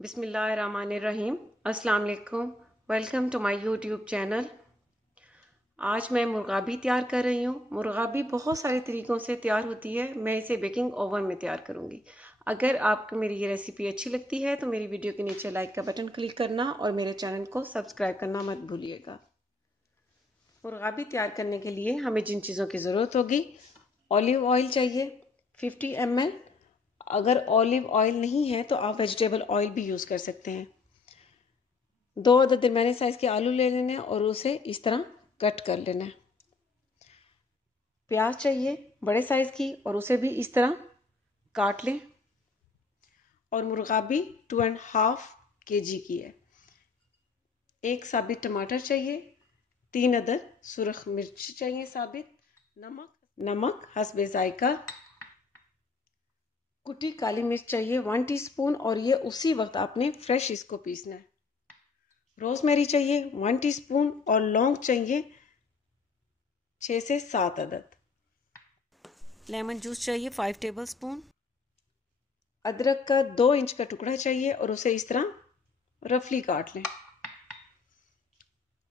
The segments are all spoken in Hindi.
बिस्मिल्लाहिर्रहमानिर्रहीम। अस्सलाम वालेकुम। Welcome to my YouTube channel. आज मैं मुर्गाबी तैयार कर रही हूँ। मुर्गाबी बहुत सारे तरीक़ों से तैयार होती है। मैं इसे बेकिंग ओवन में तैयार करूँगी। अगर आपको मेरी ये रेसिपी अच्छी लगती है तो मेरी वीडियो के नीचे लाइक का बटन क्लिक करना और मेरे चैनल को सब्सक्राइब करना मत भूलिएगा। मुर्गाबी तैयार करने के लिए हमें जिन चीज़ों की ज़रूरत होगी, ऑलिव ऑयल चाहिए 50 ml। अगर ऑलिव ऑयल नहीं है तो आप वेजिटेबल ऑयल भी यूज़ कर सकते हैं। 2 अदद दरमियाने साइज़ के आलू ले लेने और उसे इस तरह कट कर लेना है। प्याज चाहिए बड़े साइज़ की और उसे भी इस तरह काट लें। और मुर्गाबी 2.5 kg की है। एक साबित टमाटर चाहिए, 3 अदद सुरख मिर्च चाहिए साबित, नमक हस्बे जायका, कुटी काली मिर्च चाहिए 1 टीस्पून और ये उसी वक्त आपने फ्रेश इसको पीसना है। रोजमेरी चाहिए 1 टीस्पून और लौंग चाहिए 6 से 7 अदद। लेमन जूस चाहिए 5 टेबलस्पून। अदरक का 2 इंच का टुकड़ा चाहिए और उसे इस तरह रफली काट लें।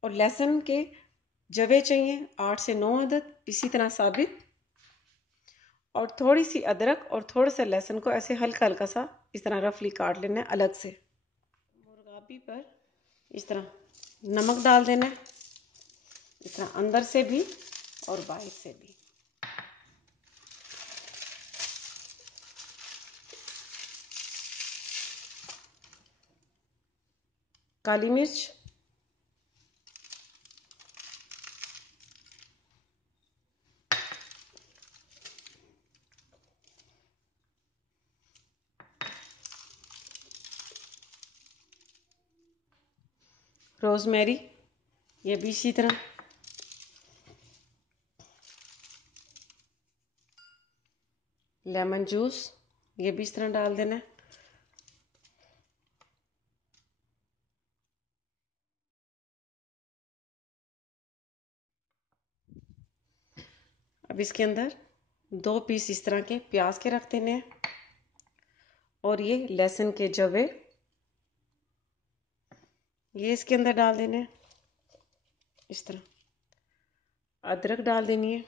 और लहसुन के जवे चाहिए 8 से 9 अदद इसी तरह साबित। और थोड़ी सी अदरक और थोड़ा सा लहसुन को ऐसे हल्का हल्का सा इस तरह रफली काट लेना है अलग से। मुर्गाबी पर इस तरह नमक डाल देना है, इस तरह अंदर से भी और बाहर से भी। काली मिर्च, रोजमेरी ये भी इसी तरह, लेमन जूस ये भी इस तरह डाल देना है। अब इसके अंदर 2 पीस इस तरह के प्याज के रख देने हैं और ये लहसुन के जवे ये इसके अंदर डाल देने हैं। इस तरह अदरक डाल देनी है,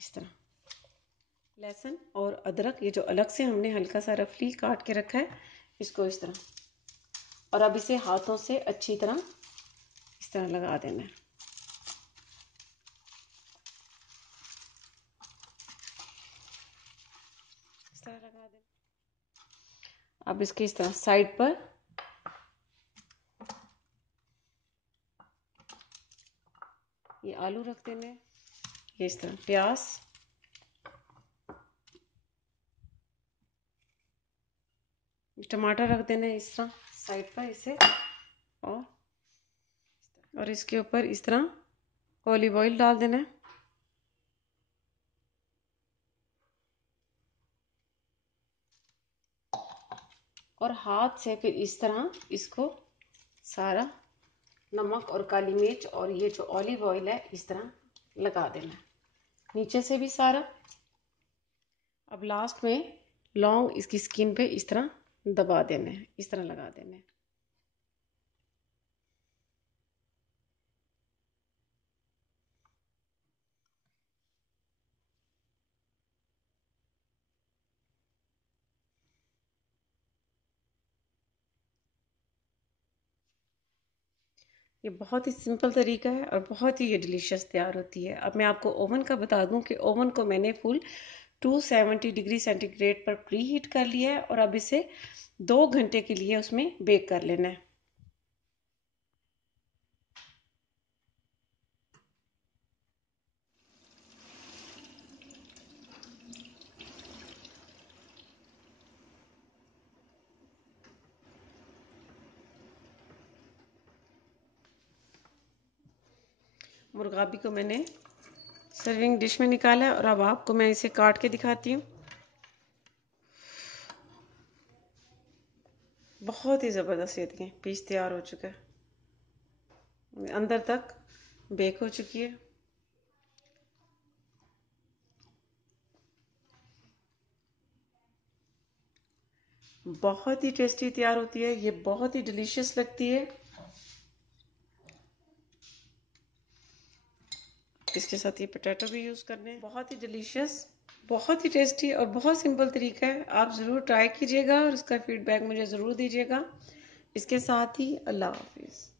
इस तरह लहसुन और अदरक ये जो अलग से हमने हल्का सा रफली काट के रखा है इसको इस तरह। और अब इसे हाथों से अच्छी तरह इस तरह लगा देना है। इस तरह लगा देना। अब इसके इस तरह साइड पर ये आलू रख देने, ये इस तरह प्याज, टमाटर रख देना इस तरह साइड पर इसे। और इसके ऊपर इस तरह ऑलिव ऑयल डाल देना है। और हाथ से फिर इस तरह इसको सारा नमक और काली मिर्च और ये जो ऑलिव ऑयल है इस तरह लगा देना है नीचे से भी सारा। अब लास्ट में लौंग इसकी स्किन पे इस तरह दबा देना है, इस तरह लगा देना है। ये बहुत ही सिंपल तरीका है और बहुत ही ये डिलीशियस तैयार होती है। अब मैं आपको ओवन का बता दूं कि ओवन को मैंने फुल 270 डिग्री सेंटीग्रेड पर प्री हीट कर लिया है और अब इसे 2 घंटे के लिए उसमें बेक कर लेना है। मुर्गाबी को मैंने सर्विंग डिश में निकाला है और अब आपको मैं इसे काट के दिखाती हूँ। बहुत ही ज़बरदस्त ये पीस तैयार हो चुका है, अंदर तक बेक हो चुकी है। बहुत ही टेस्टी तैयार होती है। ये बहुत ही डिलीशियस लगती है। इसके साथ ये पोटैटो भी यूज़ करने हैं। बहुत ही डिलीशियस, बहुत ही टेस्टी और बहुत सिंपल तरीका है। आप ज़रूर ट्राई कीजिएगा और उसका फीडबैक मुझे ज़रूर दीजिएगा। इसके साथ ही अल्लाह हाफिज़।